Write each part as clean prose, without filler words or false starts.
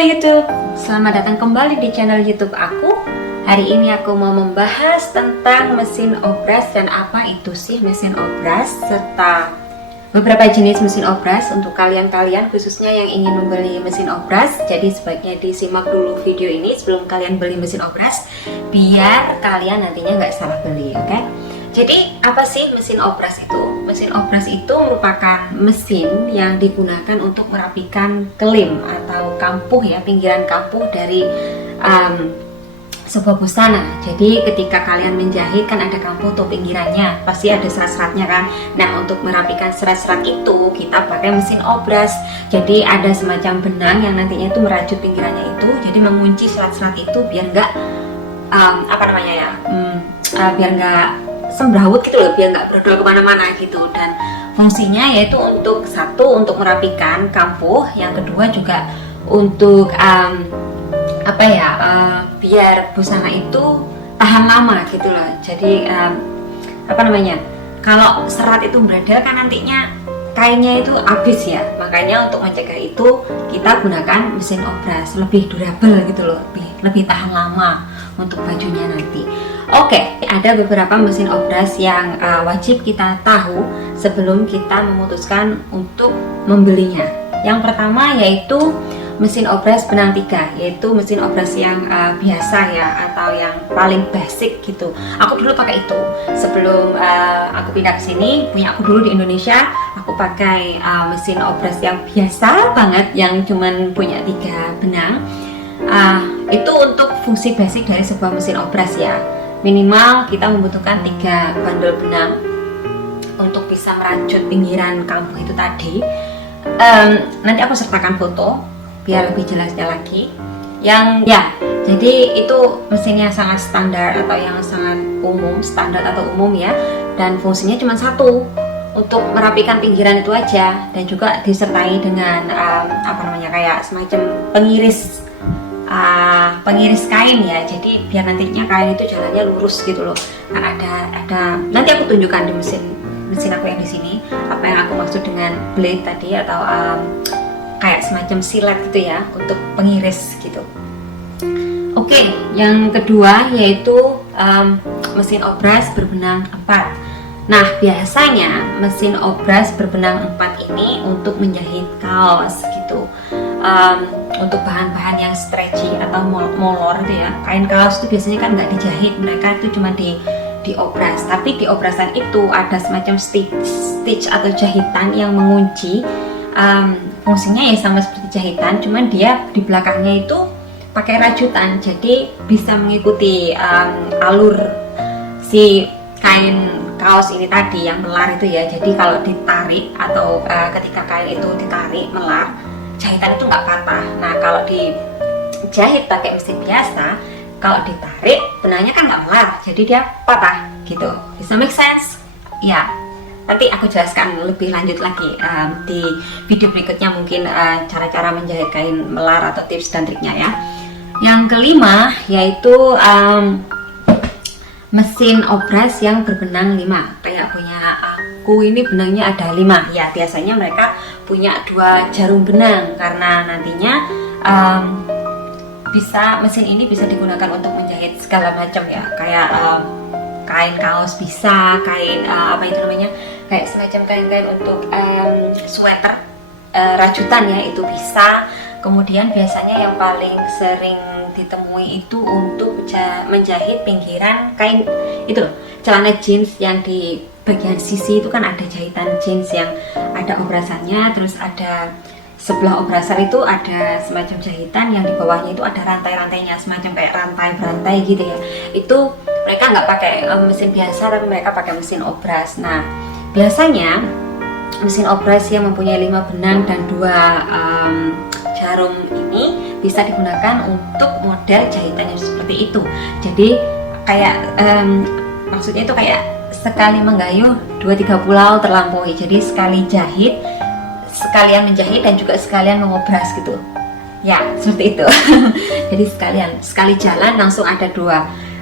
YouTube, selamat datang kembali di channel YouTube aku. Hari ini aku mau membahas tentang mesin obras dan apa itu sih mesin obras, serta beberapa jenis mesin obras untuk kalian-kalian khususnya yang ingin membeli mesin obras. Jadi sebaiknya disimak dulu video ini sebelum kalian beli mesin obras, biar kalian nantinya nggak salah beli, oke? Jadi apa sih mesin obras itu? Mesin obras itu merupakan mesin yang digunakan untuk merapikan kelim atau kampuh ya, pinggiran kampuh dari sebuah busana. Jadi ketika kalian menjahit kan ada kampuh tuh pinggirannya, pasti ada serat-seratnya kan. Nah, untuk merapikan serat-serat itu kita pakai mesin obras. Jadi ada semacam benang yang nantinya itu merajut pinggirannya itu, jadi mengunci serat-serat itu biar nggak biar nggak sembrawut gitu loh, biar nggak brodol kemana-mana gitu. Dan fungsinya yaitu untuk satu, untuk merapikan kampuh, yang kedua juga untuk biar busana itu tahan lama gitu loh. Jadi kalau serat itu bradal kan nantinya kainnya itu habis ya, makanya untuk mencegah itu kita gunakan mesin obras, lebih durable gitu loh, lebih tahan lama untuk bajunya nanti. Oke, ada beberapa mesin obras yang wajib kita tahu sebelum kita memutuskan untuk membelinya. Yang pertama yaitu mesin obras benang 3, yaitu mesin obras yang biasa ya, atau yang paling basic gitu. Aku dulu pakai itu sebelum aku pindah ke sini. Punya aku dulu di Indonesia, aku pakai mesin obras yang biasa banget, yang cuman punya 3 benang. Itu untuk fungsi basic dari sebuah mesin obras ya. Minimal kita membutuhkan 3 bandel benang untuk bisa merajut pinggiran kampuh itu tadi. Nanti aku sertakan foto biar lebih jelasnya lagi. Jadi itu mesinnya sangat standar atau yang sangat umum, standar atau umum ya, dan fungsinya cuma satu, untuk merapikan pinggiran itu aja, dan juga disertai dengan kayak semacam pengiris kain ya. Jadi biar nantinya kain itu jalannya lurus gitu loh. Kan ada nanti aku tunjukkan di mesin aku yang di sini apa yang aku maksud dengan blade tadi, atau kayak semacam silet gitu ya, untuk pengiris gitu. Oke, yang kedua yaitu mesin obras berbenang 4. Nah, biasanya mesin obras berbenang 4 ini untuk menjahit kaos gitu. Untuk bahan-bahan yang stretchy atau molor gitu ya. Kain kaos itu biasanya kan nggak dijahit, mereka itu cuma diobras. Tapi di obrasan itu ada semacam stitch atau jahitan yang mengunci. Fungsinya ya sama seperti jahitan, cuman dia di belakangnya itu pakai rajutan, jadi bisa mengikuti alur si kain kaos ini tadi yang melar itu ya. Jadi kalau ditarik atau ketika kain itu ditarik melar, jahitan itu nggak patah. Nah, kalau dijahit pakai mesin biasa, kalau ditarik benangnya kan nggak melar, jadi dia patah gitu. Bisa make sense? Ya. Nanti aku jelaskan lebih lanjut lagi di video berikutnya, mungkin cara-cara menjahit kain melar atau tips dan triknya ya. Yang kelima yaitu mesin obras yang berbenang 5. Kayak punya aku ini benangnya ada 5 ya. Biasanya mereka punya 2 jarum benang, karena nantinya mesin ini bisa digunakan untuk menjahit segala macam ya. Kayak kain kaos bisa, kain kayak semacam kain-kain untuk sweater rajutan ya, itu bisa. Kemudian biasanya yang paling sering ditemui itu untuk menjahit pinggiran kain itu loh, celana jeans yang di bagian sisi itu kan ada jahitan jeans yang ada obrasannya, terus ada sebelah obrasan itu ada semacam jahitan yang di bawahnya itu ada rantai-rantainya, semacam kayak rantai berantai gitu ya. Itu mereka nggak pakai mesin biasa, tapi mereka pakai mesin obras. Nah, biasanya mesin obras yang mempunyai 5 benang dan 2 jarum ini bisa digunakan untuk model jahitannya seperti itu. Jadi kayak maksudnya itu kayak sekali menggayuh 2-3 pulau terlampaui. Jadi sekali jahit sekalian menjahit dan juga sekalian mengobras gitu ya, seperti itu. Jadi sekali jalan langsung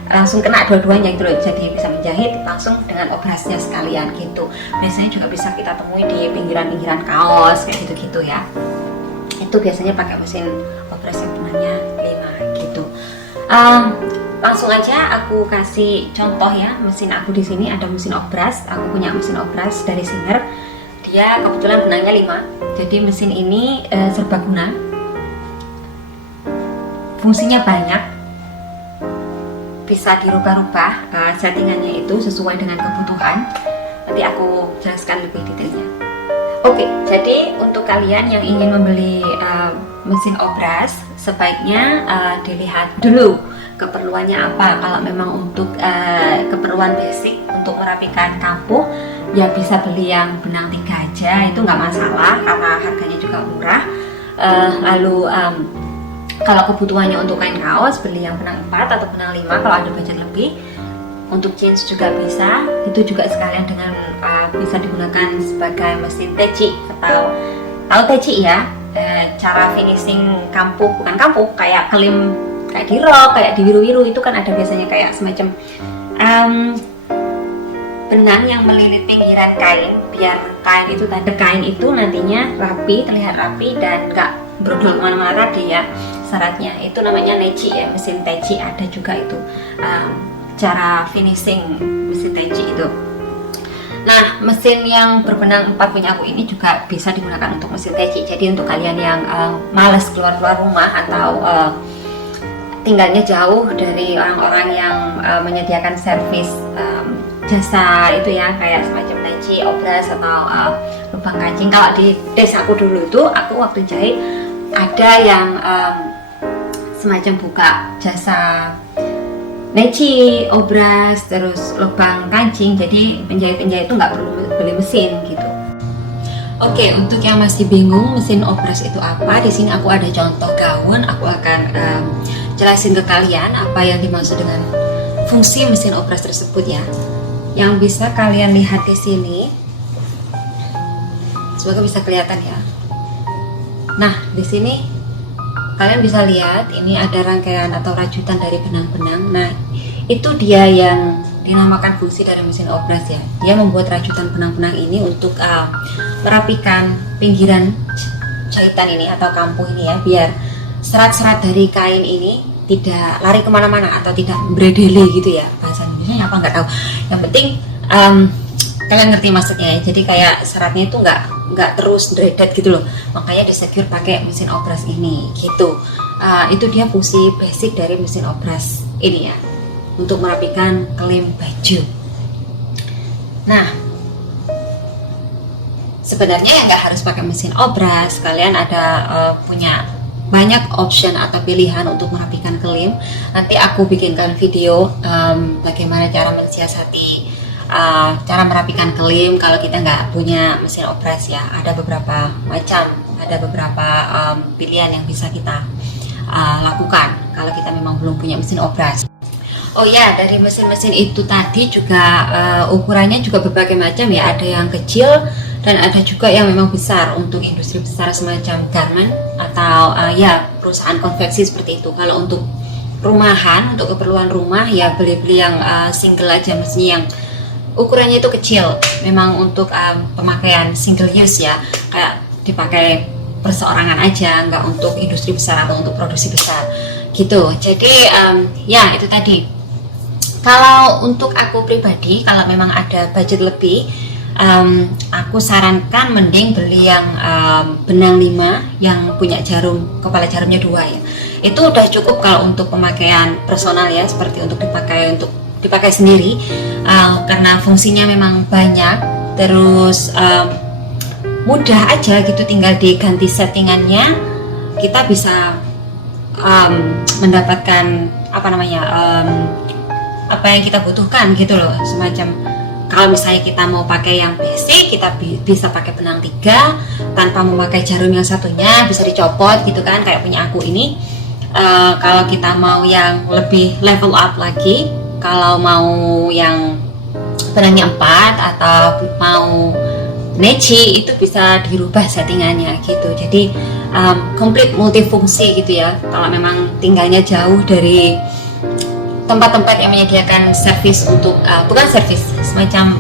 langsung kena dua-duanya gitu loh. Jadi bisa menjahit langsung dengan obrasnya sekalian gitu. Biasanya juga bisa kita temui di pinggiran-pinggiran kaos kayak gitu-gitu ya. itu biasanya pakai mesin obras yang benangnya 5 gitu. Langsung aja aku kasih contoh ya, mesin aku di sini ada mesin obras. Aku punya mesin obras dari Singer. Dia kebetulan benangnya 5. Jadi mesin ini serbaguna. Fungsinya banyak. Bisa dirubah-rubah settingannya itu sesuai dengan kebutuhan. Nanti aku jelaskan lebih detailnya. Oke, jadi untuk kalian yang ingin membeli mesin obras, sebaiknya dilihat dulu keperluannya apa. Kalau memang untuk keperluan basic untuk merapikan kampuh, ya bisa beli yang benang 3 aja, itu nggak masalah karena harganya juga murah. Lalu kalau kebutuhannya untuk kain kaos, beli yang benang 4 atau benang 5 kalau ada budget lebih. Untuk jeans juga bisa, itu juga sekalian dengan bisa digunakan sebagai mesin teci atau tahu teci ya, cara finishing kampuh, bukan kampuh, kayak kelim, kayak di rok, kayak di wiru-wiru itu kan ada biasanya kayak semacam benang yang melilit pinggiran kain biar kain itu nantinya rapi, terlihat rapi dan nggak brodol kemana-mana tadi ya. Syaratnya itu namanya neci ya, mesin teci ada juga itu cara finishing mesin teci itu. Nah, mesin yang berbenang 4 punya aku ini juga bisa digunakan untuk mesin teci. Jadi untuk kalian yang males keluar rumah atau tinggalnya jauh dari orang-orang yang menyediakan servis jasa itu ya, kayak semacam teci, obras atau lubang kancing. Kalau di desaku dulu itu, aku waktu jahit ada yang semacam buka jasa neci, obras, terus lubang kancing. Jadi penjahit-penjahit itu nggak perlu beli mesin gitu. Oke, untuk yang masih bingung mesin obras itu apa, di sini aku ada contoh gaun. Aku akan jelasin ke kalian apa yang dimaksud dengan fungsi mesin obras tersebut ya. Yang bisa kalian lihat di sini, semoga bisa kelihatan ya. Nah, di sini kalian bisa lihat ini ada rangkaian atau rajutan dari benang-benang. Nah, itu dia yang dinamakan fungsi dari mesin obras ya. Dia membuat rajutan benang-benang ini untuk merapikan pinggiran jahitan ini atau kampuh ini ya, biar serat-serat dari kain ini tidak lari kemana-mana atau tidak bredele gitu ya, bahasa Indonesia apa nggak tahu. Yang penting kalian ngerti maksudnya ya. Jadi kayak seratnya itu nggak terus dreaded gitu loh. Makanya disecure pakai mesin obras ini gitu. Itu dia fungsi basic dari mesin obras ini ya, untuk merapikan kelim baju. Nah, sebenarnya ya nggak harus pakai mesin obras. Kalian ada punya banyak option atau pilihan untuk merapikan kelim. Nanti aku bikinkan video bagaimana cara mensiasati cara merapikan kelim kalau kita nggak punya mesin obras ya. Ada beberapa macam, ada beberapa pilihan yang bisa kita lakukan kalau kita memang belum punya mesin obras. Oh ya, dari mesin-mesin itu tadi juga ukurannya juga berbagai macam ya. Ada yang kecil dan ada juga yang memang besar untuk industri besar semacam garment atau ya perusahaan konveksi seperti itu. Kalau untuk rumahan, untuk keperluan rumah ya beli-beli yang single aja, mestinya yang ukurannya itu kecil. Memang untuk pemakaian single use ya, kayak dipakai perseorangan aja, nggak untuk industri besar atau untuk produksi besar gitu. Jadi ya itu tadi. Kalau untuk aku pribadi, kalau memang ada budget lebih, aku sarankan mending beli yang benang 5 yang punya jarum, kepala jarumnya 2 ya. Itu udah cukup kalau untuk pemakaian personal ya, seperti untuk dipakai sendiri, karena fungsinya memang banyak, terus mudah aja gitu, tinggal diganti settingannya, kita bisa mendapatkan apa yang kita butuhkan gitu loh. Semacam kalau misalnya kita mau pakai yang basic, kita bisa pakai benang 3 tanpa memakai jarum yang satunya, bisa dicopot gitu kan, kayak punya aku ini. Kalau kita mau yang lebih level up lagi, kalau mau yang benangnya 4 atau mau neci, itu bisa dirubah settingannya gitu. Jadi komplit multifungsi gitu ya. Kalau memang tinggalnya jauh dari tempat-tempat yang menyediakan servis untuk semacam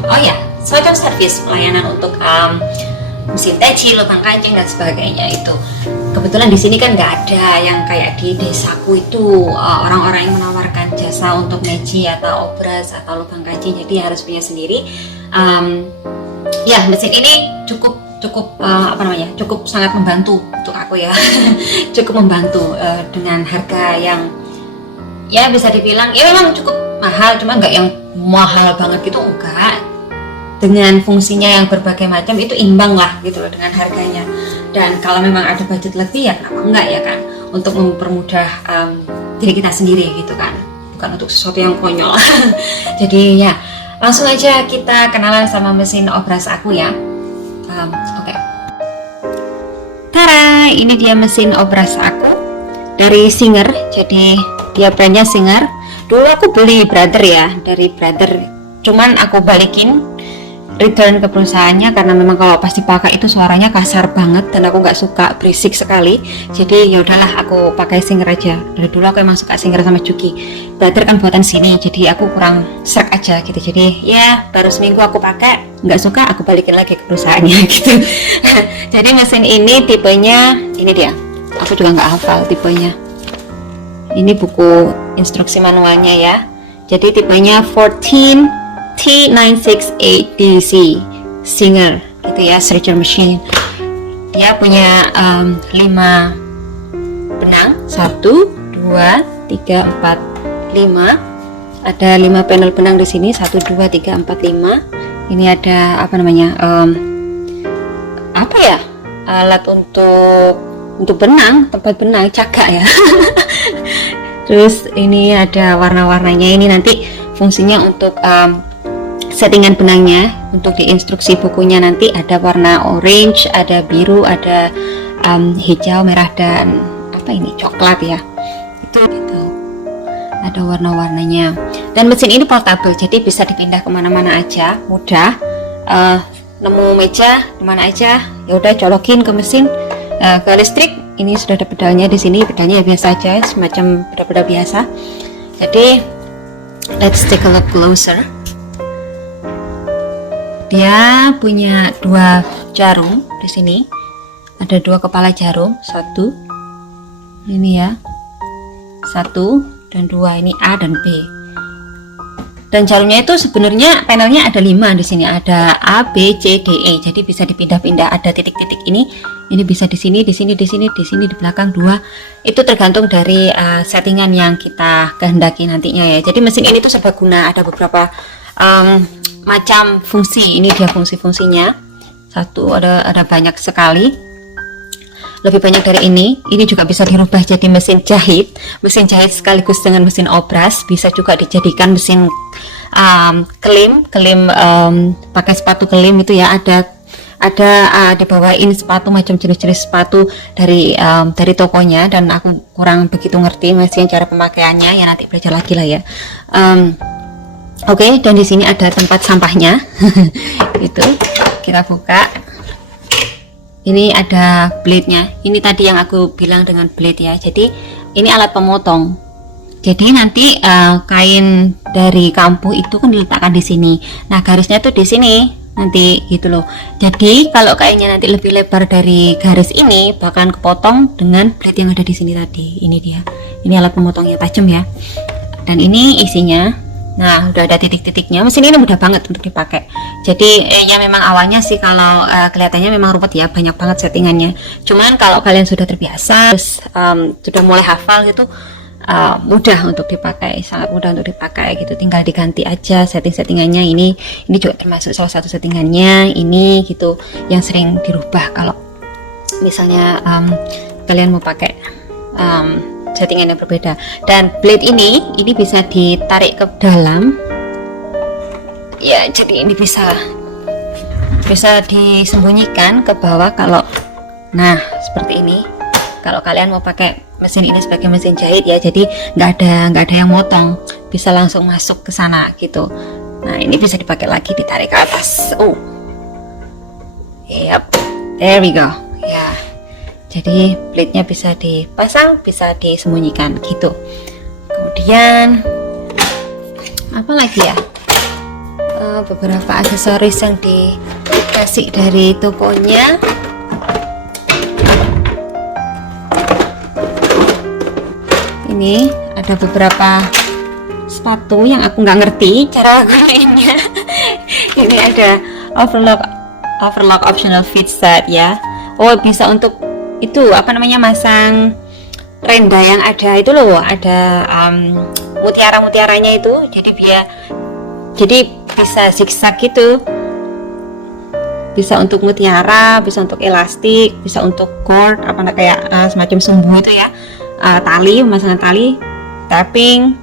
servis pelayanan untuk mesin teci, lubang kancing dan sebagainya. Itu kebetulan di sini kan nggak ada yang kayak di desaku itu orang-orang yang menawarkan jasa untuk meci atau obras atau lubang kancing, jadi harus punya sendiri. Ya, mesin ini cukup cukup sangat membantu untuk aku ya. Cukup membantu dengan harga yang ya bisa dibilang ya memang cukup mahal, cuma nggak yang mahal banget gitu, enggak. Dengan fungsinya yang berbagai macam itu imbang lah gitu loh dengan harganya. Dan kalau memang ada budget lebih ya kenapa enggak ya kan, untuk mempermudah diri kita sendiri gitu kan, bukan untuk sesuatu yang konyol. Jadi ya langsung aja kita kenalan sama mesin obras aku ya. Oke. Tara, ini dia mesin obras aku dari Singer. Jadi dia brandnya Singer. Dulu aku beli Brother ya, dari Brother, cuman aku balikin, return ke perusahaannya karena memang kalau pas dipakai itu suaranya kasar banget dan aku nggak suka, berisik sekali. Jadi ya udahlah aku pakai Singer aja. Dari dulu aku emang suka Singer sama Juki. Brother kan buatan sini, jadi aku kurang serak aja gitu. Jadi ya baru seminggu aku pakai, nggak suka, aku balikin lagi ke perusahaannya gitu. Jadi mesin ini tipenya ini dia. Aku juga nggak hafal tipenya. Ini buku instruksi manualnya ya. Jadi tipenya 14 T968DC Singer gitu ya, serger machine. Dia punya 5 benang, 1, 2, 3, 4, 5. Ada 5 panel benang di sini, 1, 2, 3, 4, 5. Ini ada apa namanya? Apa ya? Alat untuk benang, tempat benang, cagak ya. Terus ini ada warna-warnanya, ini nanti fungsinya untuk settingan benangnya. Untuk di instruksi bukunya nanti ada warna orange, ada biru, ada hijau, merah, dan apa ini, coklat ya. Itu gitu. Ada warna-warnanya. Dan mesin ini portable, jadi bisa dipindah kemana-mana aja, mudah. Nemu meja dimana aja, ya udah colokin ke mesin, ke listrik. Ini sudah ada pedalnya di sini, pedalnya biasa aja, semacam pedal-pedal biasa. Jadi let's take a look closer. Dia punya 2 jarum di sini. Ada 2 kepala jarum, 1 ini ya, 1 dan 2 ini A dan B. Dan jarumnya itu sebenarnya panelnya ada 5 di sini, ada A, B, C, D, E. Jadi bisa dipindah-pindah. Ada titik-titik ini bisa di sini, di sini, di sini, di sini, di belakang 2. Itu tergantung dari settingan yang kita kehendaki nantinya ya. Jadi mesin ini tuh serbaguna, ada beberapa macam fungsi. Ini dia fungsi-fungsinya. Satu, ada banyak sekali, lebih banyak dari ini. Ini juga bisa dirubah jadi mesin jahit sekaligus dengan mesin obras. Bisa juga dijadikan mesin kelim pakai sepatu kelim itu ya. Ada dibawain sepatu, macam jenis-jenis sepatu dari tokonya, dan aku kurang begitu ngerti mesin cara pemakaiannya ya, nanti belajar lagi lah ya. Oke, dan di sini ada tempat sampahnya. Itu kita buka. Ini ada blade-nya. Ini tadi yang aku bilang dengan blade ya. Jadi ini alat pemotong. Jadi nanti kain dari kampuh itu kan diletakkan di sini. Nah, garisnya tuh di sini nanti gitu loh. Jadi kalau kainnya nanti lebih lebar dari garis ini, bahkan kepotong dengan blade yang ada di sini tadi. Ini dia. Ini alat pemotongnya, tajam ya. Dan ini isinya. Nah, udah ada titik-titiknya. Mesin ini mudah banget untuk dipakai. Jadi ya memang awalnya sih kalau kelihatannya memang ruwet ya, banyak banget settingannya. Cuman kalau kalian sudah terbiasa, terus sudah mulai hafal gitu, mudah untuk dipakai, sangat mudah untuk dipakai gitu. Tinggal diganti aja settingannya. Ini juga termasuk salah satu settingannya. Ini gitu yang sering dirubah kalau misalnya kalian mau pakai settingan yang berbeda. Dan blade ini bisa ditarik ke dalam ya, jadi ini bisa disembunyikan ke bawah kalau, nah seperti ini. Kalau kalian mau pakai mesin ini sebagai mesin jahit ya, jadi nggak ada yang motong, bisa langsung masuk ke sana gitu. Nah, ini bisa dipakai lagi, ditarik ke atas. Yep, there we go ya. Jadi blade-nya bisa dipasang, bisa disembunyikan gitu. Kemudian apa lagi ya? Beberapa aksesoris yang kasih dari tokonya. Ini ada beberapa sepatu yang aku nggak ngerti cara gunainnya. Ini ada overlock optional fit set ya. Oh, bisa untuk itu apa namanya, masang renda yang ada itu loh, ada mutiara-mutiaranya itu, jadi bisa zigzag gitu, bisa untuk mutiara, bisa untuk elastik, bisa untuk cord apa kayak semacam sumbu itu ya, tali, pemasangan tali, tapping,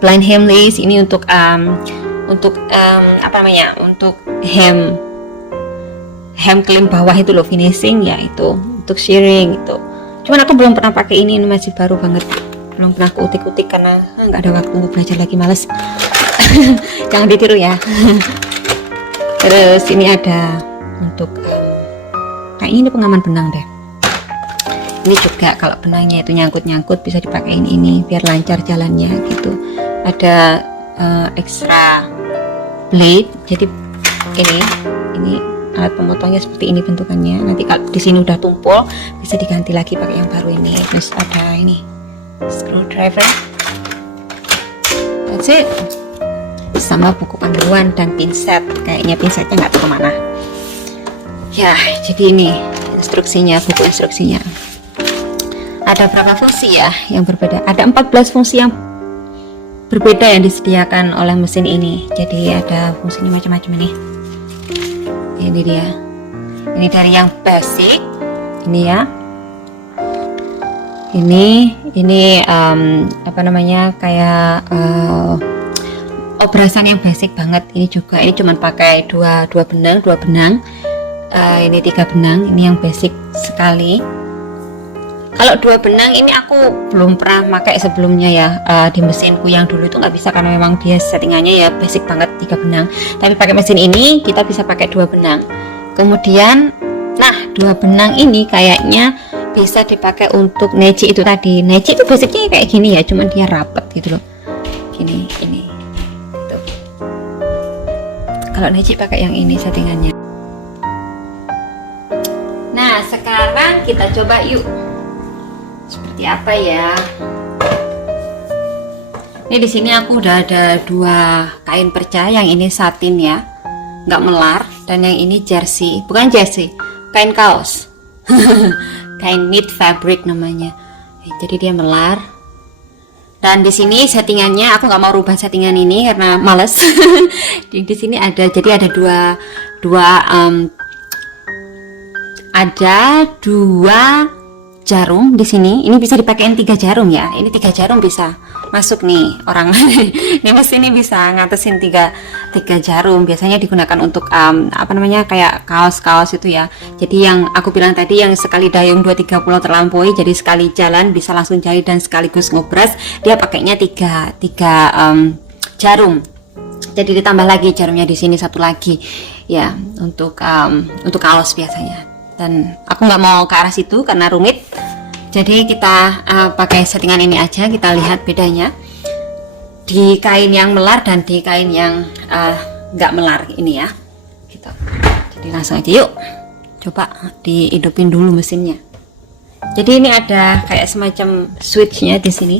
blind hem lace. Ini untuk apa namanya, untuk hem klim bawah itu loh, finishing ya, itu untuk shearing itu. Cuman aku belum pernah pakai ini masih baru banget, belum pernah aku utik-utik karena nggak ada waktu untuk belajar lagi, males. Jangan ditiru ya. Terus ini ada untuk kayaknya ini pengaman benang deh. Ini juga kalau benangnya itu nyangkut-nyangkut bisa dipakein ini biar lancar jalannya gitu. Ada extra blade, jadi ini alat pemotongnya seperti ini bentukannya. Nanti kalau di sini udah tumpul bisa diganti lagi pakai yang baru ini. Terus ada ini screwdriver, that's it, sama buku panduan dan pinset. Kayaknya pinsetnya nggak tahu kemana ya. Jadi ini instruksinya, buku instruksinya. Ada berapa fungsi ya yang berbeda? Ada 14 fungsi yang berbeda yang disediakan oleh mesin ini. Jadi ada fungsinya macam-macam ini. Ini dia. Ini dari yang basic. Ini ya. Ini apa namanya, kayak obrasan yang basic banget. Ini juga, ini cuman pakai dua benang. Ini 3 benang. Ini yang basic sekali. Kalau 2 benang ini aku belum pernah pakai sebelumnya ya, di mesinku yang dulu itu nggak bisa karena memang dia settingannya ya basic banget 3 benang. Tapi pakai mesin ini kita bisa pakai 2 benang. Kemudian, nah 2 benang ini kayaknya bisa dipakai untuk neci itu tadi. Neci itu basicnya kayak gini ya, cuman dia rapet gitu loh. Gini. Gitu. Kalau neci pakai yang ini settingannya. Nah sekarang kita coba yuk. Seperti apa ya? Ini di sini aku udah ada 2 kain perca, yang ini satin ya, nggak melar, dan yang ini jersey, bukan jersey, kain kaos, kain knit fabric namanya. Jadi dia melar. Dan di sini settingannya aku nggak mau rubah settingan ini karena males. Di sini ada, jadi ada dua jarum di sini. Ini bisa dipakein 3 jarum ya. Ini 3 jarum bisa masuk nih orang. Ini mesin ini bisa ngatesin 3 jarum. Biasanya digunakan untuk apa namanya, kayak kaos-kaos itu ya. Jadi yang aku bilang tadi, yang sekali dayung 2-3 pulau terlampaui, jadi sekali jalan bisa langsung jahit dan sekaligus ngobras, dia pakainya 3 jarum. Jadi ditambah lagi jarumnya di sini 1 lagi ya, untuk kaos biasanya. Dan aku nggak mau ke arah situ karena rumit, jadi kita pakai settingan ini aja. Kita lihat bedanya di kain yang melar dan di kain yang nggak melar ini ya gitu. Jadi langsung aja yuk, coba dihidupin dulu mesinnya. Jadi ini ada kayak semacam switchnya di sini,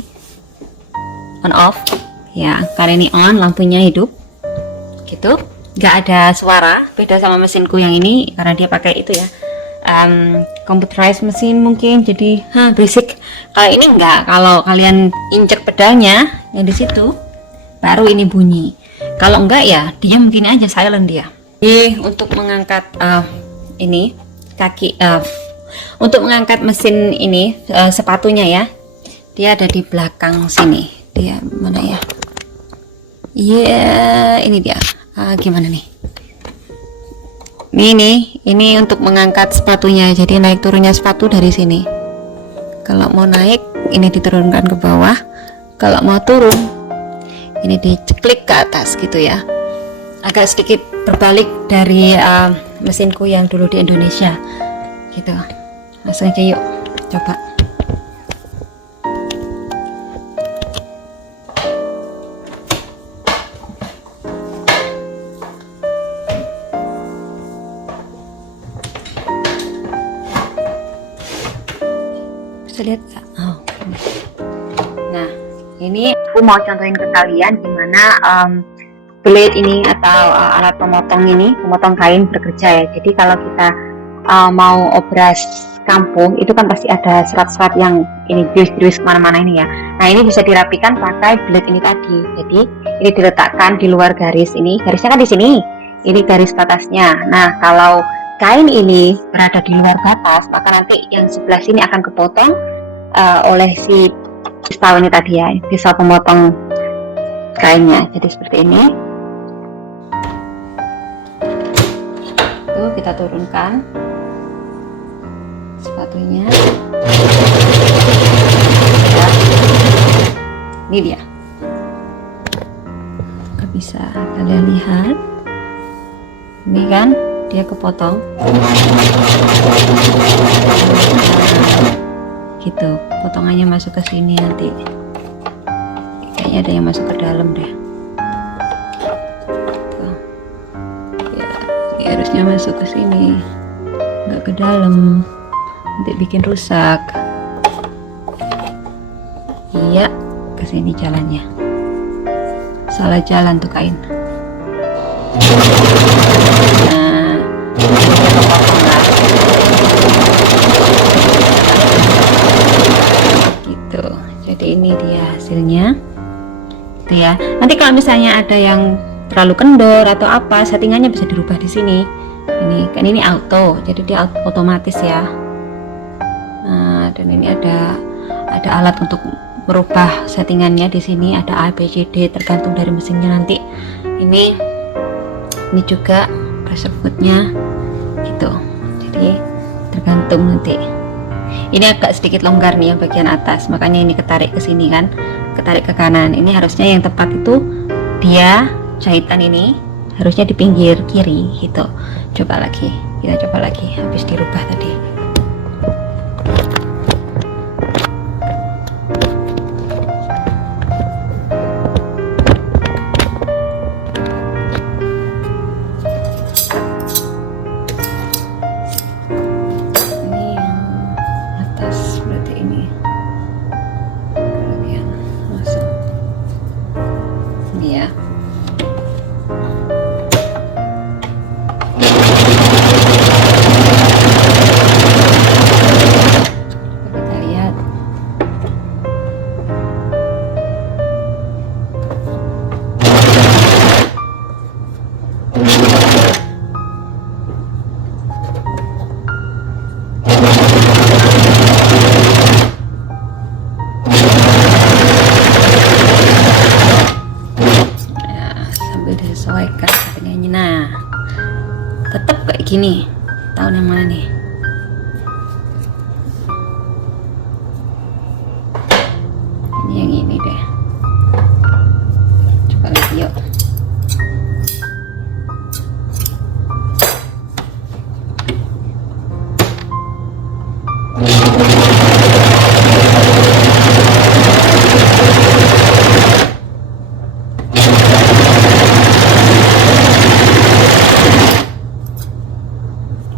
on off ya. Karena ini on, lampunya hidup gitu, nggak ada suara. Beda sama mesinku yang ini karena dia pakai itu ya, computerized mesin mungkin, jadi berisik. Kalau ini enggak, kalau kalian injek pedalnya yang di situ baru ini bunyi. Kalau enggak ya diam begini aja, silent dia. Jadi untuk mengangkat ini kaki, untuk mengangkat mesin ini, sepatunya ya, dia ada di belakang sini. Dia mana ya? Iya, ini dia. Gimana nih? Ini untuk mengangkat sepatunya. Jadi naik turunnya sepatu dari sini. Kalau mau naik, ini diturunkan ke bawah. Kalau mau turun, ini diceklik ke atas gitu ya. Agak sedikit berbalik dari mesinku yang dulu di Indonesia gitu. Langsung aja yuk, coba. bisa lihat nggak? Oh. Nah, ini aku mau contohin ke kalian gimana blade ini atau alat pemotong ini, pemotong kain bekerja ya. Jadi kalau kita mau obras kampung itu kan pasti ada serat-serat yang ini dius-dius kemana-mana ini ya. Nah, ini bisa dirapikan pakai blade ini tadi. Jadi ini diletakkan di luar garis ini, garisnya kan di sini. Ini garis batasnya. Nah, kalau kain ini berada di luar batas, maka nanti yang sebelah sini akan kepotong oleh si pisau ini tadi ya, pisau pemotong kainnya. Jadi seperti ini. Tuh, kita turunkan sepatunya. Ya. Ini dia. Nggak bisa kalian lihat. Ini kan dia kepotong. Gitu, potongannya masuk ke sini nanti. Kayaknya ada yang masuk ke dalam deh. Tuh. Ya, harusnya masuk ke sini, nggak ke dalam. Nanti bikin rusak. Iya, ke sini jalannya. Salah jalan tuh kain. Nah, gitu. Jadi ini dia hasilnya. Itu ya. Nanti kalau misalnya ada yang terlalu kendor atau apa, settingannya bisa dirubah di sini. Ini kan ini auto, jadi dia otomatis ya. Nah, dan ini ada alat untuk merubah settingannya di sini. Ada A, B, C, D tergantung dari mesinnya nanti. Ini juga pressure footnya gitu. Jadi tergantung nanti. Ini agak sedikit longgar nih yang bagian atas, makanya ini ketarik ke sini kan, ketarik ke kanan. Ini harusnya yang tepat itu dia jahitan ini harusnya di pinggir kiri gitu. Coba lagi, kita coba lagi. Habis dirubah tadi. Disesuaikan harganya. Nah, tetap kayak gini. Tahun yang mana nih? Ini yang ini deh. Coba lagi yuk.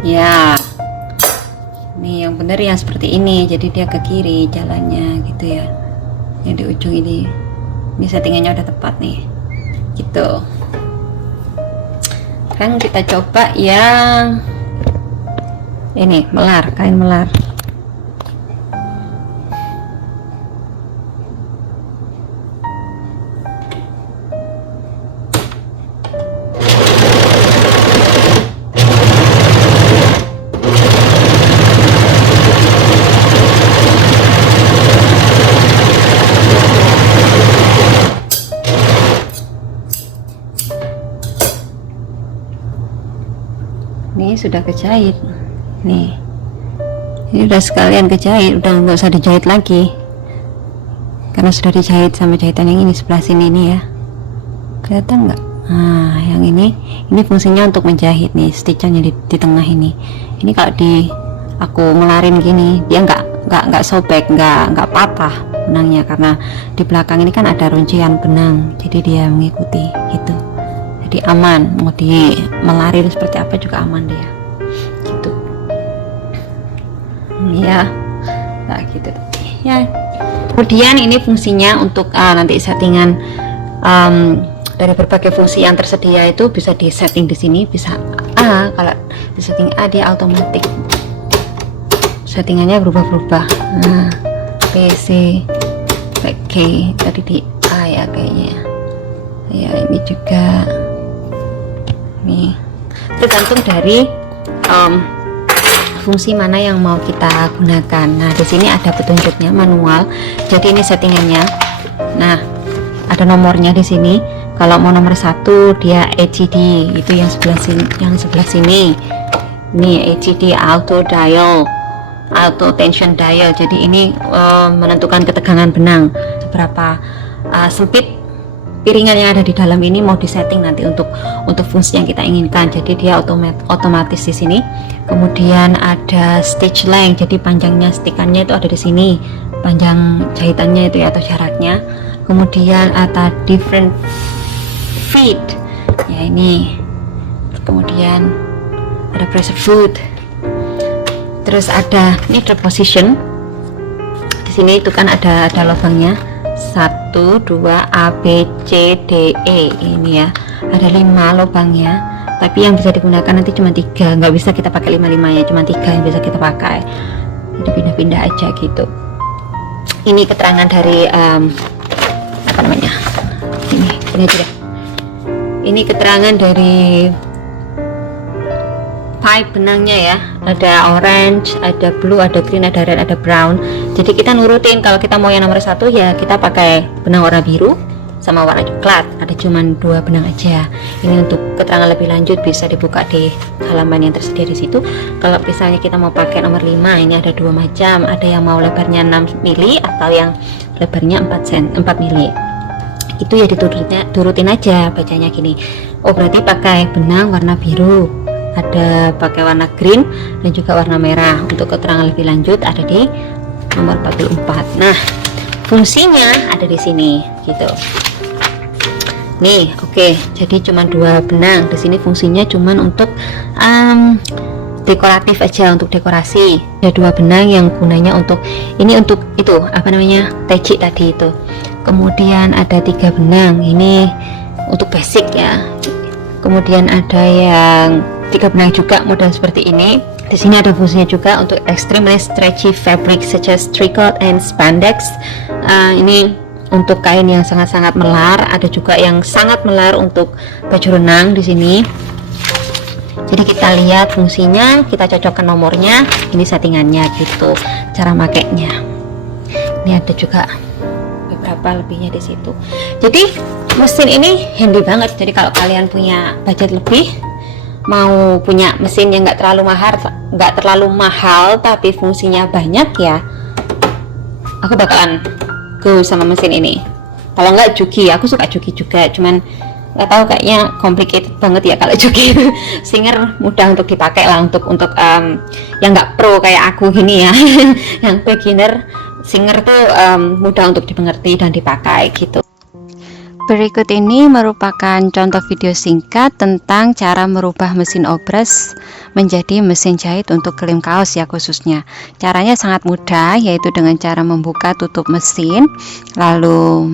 Ya, nih yang bener yang seperti ini. Jadi dia ke kiri jalannya gitu ya. Yang di ujung ini settingannya udah tepat nih. Gitu. Sekarang kita coba yang ini, melar, kain melar. Ini sudah kejahit nih, ini udah sekalian kejahit, udah nggak usah dijahit lagi karena sudah dijahit sama jahitan yang ini sebelah sini nih ya, kelihatan nggak? Nah, yang ini fungsinya untuk menjahit nih, stitchnya di tengah ini kalau aku melarin gini dia nggak sobek, nggak patah benangnya, karena di belakang ini kan ada runcian benang, jadi dia mengikuti gitu. Jadi aman, mau di melarin seperti apa juga aman dia gitu ya. Nah gitu ya. Kemudian ini fungsinya untuk nanti settingan dari berbagai fungsi yang tersedia itu bisa di setting di sini. Bisa A, kalau di setting A dia otomatis settingannya berubah-berubah. Nah, B, C, K, tadi di A ya kayaknya ya, ini juga nih, tergantung dari fungsi mana yang mau kita gunakan. Nah di sini ada petunjuknya manual, jadi ini settingannya. Nah ada nomornya di sini. Kalau mau nomor 1 dia HCD, itu yang sebelah sini, ini HCD auto dial, auto tension dial. Jadi ini menentukan ketegangan benang seberapa sempit piringan yang ada di dalam ini mau disetting nanti untuk fungsi yang kita inginkan. Jadi dia otomatis di sini. Kemudian ada stitch length, jadi panjangnya stikannya itu ada di sini, panjang jahitannya itu ya, atau jaraknya. Kemudian ada different feet ya ini. Kemudian ada pressure foot. Terus ada ini the position. Di sini itu kan ada lubangnya. 1, 2, A, B, C, D, E ini ya, ada 5 lubangnya, tapi yang bisa digunakan nanti cuma 3, nggak bisa kita pakai 5-5 ya, cuma 3 yang bisa kita pakai, jadi pindah-pindah aja gitu. Ini keterangan dari apa namanya, ini aja deh. Ini keterangan dari pipe benangnya ya, ada orange, ada blue, ada green, ada red, ada brown. Jadi kita nurutin, kalau kita mau yang nomor 1 ya kita pakai benang warna biru sama warna coklat, ada cuman 2 benang aja. Ini untuk keterangan lebih lanjut bisa dibuka di halaman yang tersedia di situ. Kalau misalnya kita mau pakai nomor 5, ini ada 2 macam, ada yang mau lebarnya 6 mili atau yang lebarnya 4 mili. Itu ya diturutin aja, bacanya gini. Oh berarti pakai benang warna biru, ada pakai warna green dan juga warna merah. Untuk keterangan lebih lanjut ada di nomor 44. Nah fungsinya ada di sini gitu nih. Oke, jadi cuma 2 benang di sini, fungsinya cuma untuk dekoratif aja, untuk dekorasi. Ada 2 benang yang gunanya untuk ini, untuk itu apa namanya, teci tadi itu. Kemudian ada 3 benang ini untuk basic ya. Kemudian ada yang 3 benang juga model seperti ini. Di sini ada fungsinya juga untuk extremely stretchy fabric such as tricot and spandex. Ini untuk kain yang sangat-sangat melar, ada juga yang sangat melar untuk baju renang di sini. Jadi kita lihat fungsinya, kita cocokkan nomornya, ini settingannya gitu, cara makainya. Ini ada juga beberapa lebihnya di situ. Jadi mesin ini handy banget. Jadi kalau kalian punya budget lebih, mau punya mesin yang nggak terlalu mahal tapi fungsinya banyak ya, aku bakalan go sama mesin ini. Kalau nggak Juki, aku suka Juki juga, cuman nggak tahu kayaknya complicated banget ya kalau Juki. Singer mudah untuk dipakai lah, untuk yang nggak pro kayak aku gini ya. Yang beginner, Singer tuh mudah untuk dimengerti dan dipakai gitu. Berikut ini merupakan contoh video singkat tentang cara merubah mesin obras menjadi mesin jahit untuk klim kaos ya khususnya. Caranya sangat mudah, yaitu dengan cara membuka tutup mesin, lalu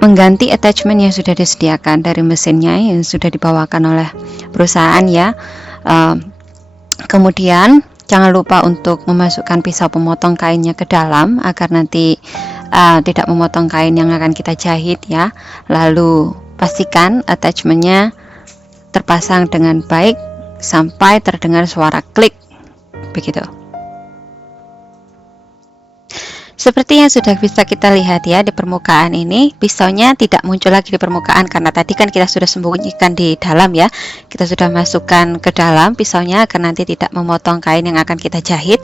mengganti attachment yang sudah disediakan dari mesinnya yang sudah dibawakan oleh perusahaan ya. Kemudian jangan lupa untuk memasukkan pisau pemotong kainnya ke dalam agar nanti tidak memotong kain yang akan kita jahit ya. Lalu pastikan attachmentnya terpasang dengan baik sampai terdengar suara klik, begitu. Seperti yang sudah bisa kita lihat ya di permukaan ini, pisaunya tidak muncul lagi di permukaan karena tadi kan kita sudah sembunyikan di dalam ya. Kita sudah masukkan ke dalam pisaunya agar nanti tidak memotong kain yang akan kita jahit.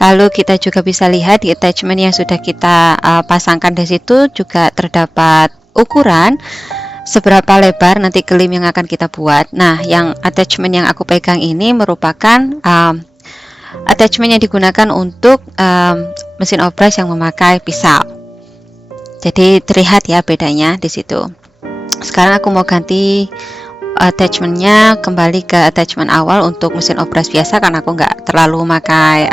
Lalu kita juga bisa lihat di attachment yang sudah kita pasangkan di situ juga terdapat ukuran seberapa lebar nanti klim yang akan kita buat. Nah, yang attachment yang aku pegang ini merupakan attachment yang digunakan untuk mesin obras yang memakai pisau. Jadi terlihat ya bedanya di situ. Sekarang aku mau ganti attachmentnya kembali ke attachment awal untuk mesin obras biasa karena aku nggak terlalu memakai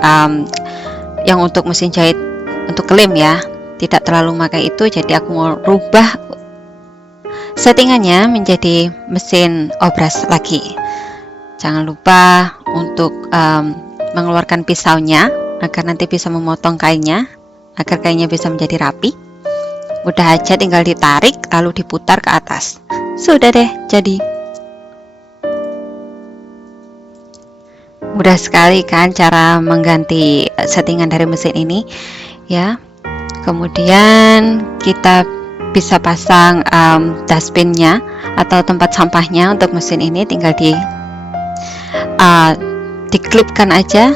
yang untuk mesin jahit untuk klaim ya, tidak terlalu memakai itu. Jadi aku mau rubah settingannya menjadi mesin obras lagi. Jangan lupa untuk mengeluarkan pisaunya agar nanti bisa memotong kainnya, agar kainnya bisa menjadi rapi. Udah aja, tinggal ditarik lalu diputar ke atas. Sudah deh jadi. Mudah sekali kan cara mengganti settingan dari mesin ini ya. Kemudian kita bisa pasang dustbinnya atau tempat sampahnya untuk mesin ini, tinggal diklipkan aja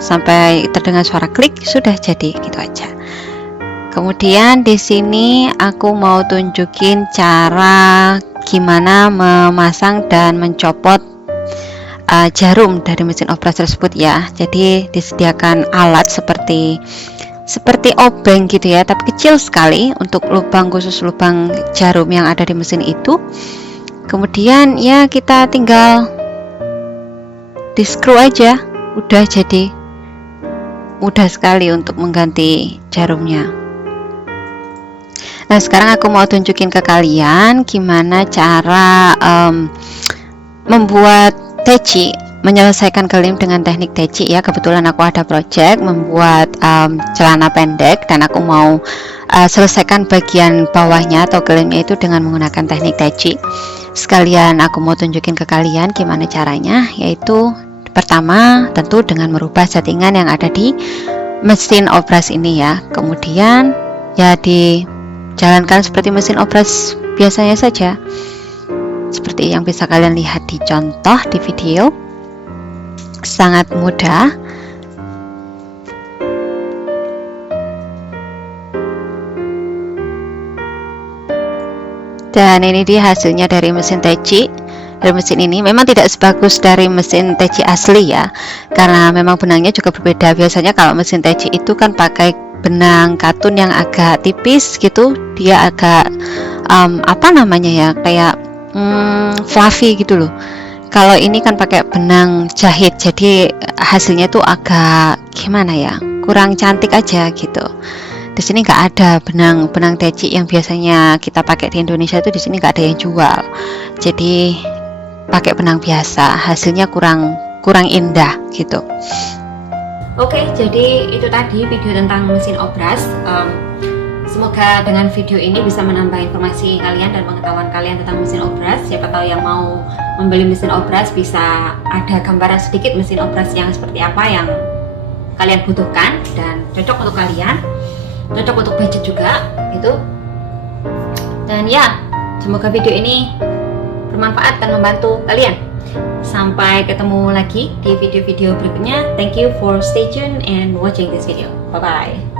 sampai terdengar suara klik, sudah jadi gitu aja. Kemudian di sini aku mau tunjukin cara gimana memasang dan mencopot jarum dari mesin obras tersebut ya. Jadi disediakan alat seperti obeng gitu ya, tapi kecil sekali untuk lubang, khusus lubang jarum yang ada di mesin itu. Kemudian ya kita tinggal di screw aja, udah jadi. Mudah sekali untuk mengganti jarumnya. Nah, sekarang aku mau tunjukin ke kalian gimana cara membuat teci, menyelesaikan klaim dengan teknik teci ya. Kebetulan aku ada project membuat celana pendek dan aku mau selesaikan bagian bawahnya atau klaimnya itu dengan menggunakan teknik teci. Sekalian aku mau tunjukin ke kalian gimana caranya, yaitu pertama tentu dengan merubah settingan yang ada di mesin obras ini ya. Kemudian ya dijalankan seperti mesin obras biasanya saja, seperti yang bisa kalian lihat di contoh di video. Sangat mudah. Dan ini dia hasilnya dari mesin teci. Dari mesin ini memang tidak sebagus dari mesin teci asli ya, karena memang benangnya juga berbeda. Biasanya kalau mesin teci itu kan pakai benang katun yang agak tipis gitu, dia agak apa namanya ya, kayak fluffy gitu loh. Kalau ini kan pakai benang jahit, jadi hasilnya tuh agak gimana ya, kurang cantik aja gitu. Di sini nggak ada benang teci yang biasanya kita pakai di Indonesia, itu di sini nggak ada yang jual. Jadi pakai benang biasa, hasilnya kurang indah gitu. Oke, jadi itu tadi video tentang mesin obras. Semoga dengan video ini bisa menambah informasi kalian dan pengetahuan kalian tentang mesin obras. Siapa tahu yang mau membeli mesin obras bisa ada gambaran sedikit mesin obras yang seperti apa yang kalian butuhkan dan cocok untuk kalian, cocok untuk budget juga gitu. Dan ya, semoga video ini bermanfaat dan membantu kalian. Sampai ketemu lagi di video-video berikutnya. Thank you for stay tuned and watching this video. Bye bye.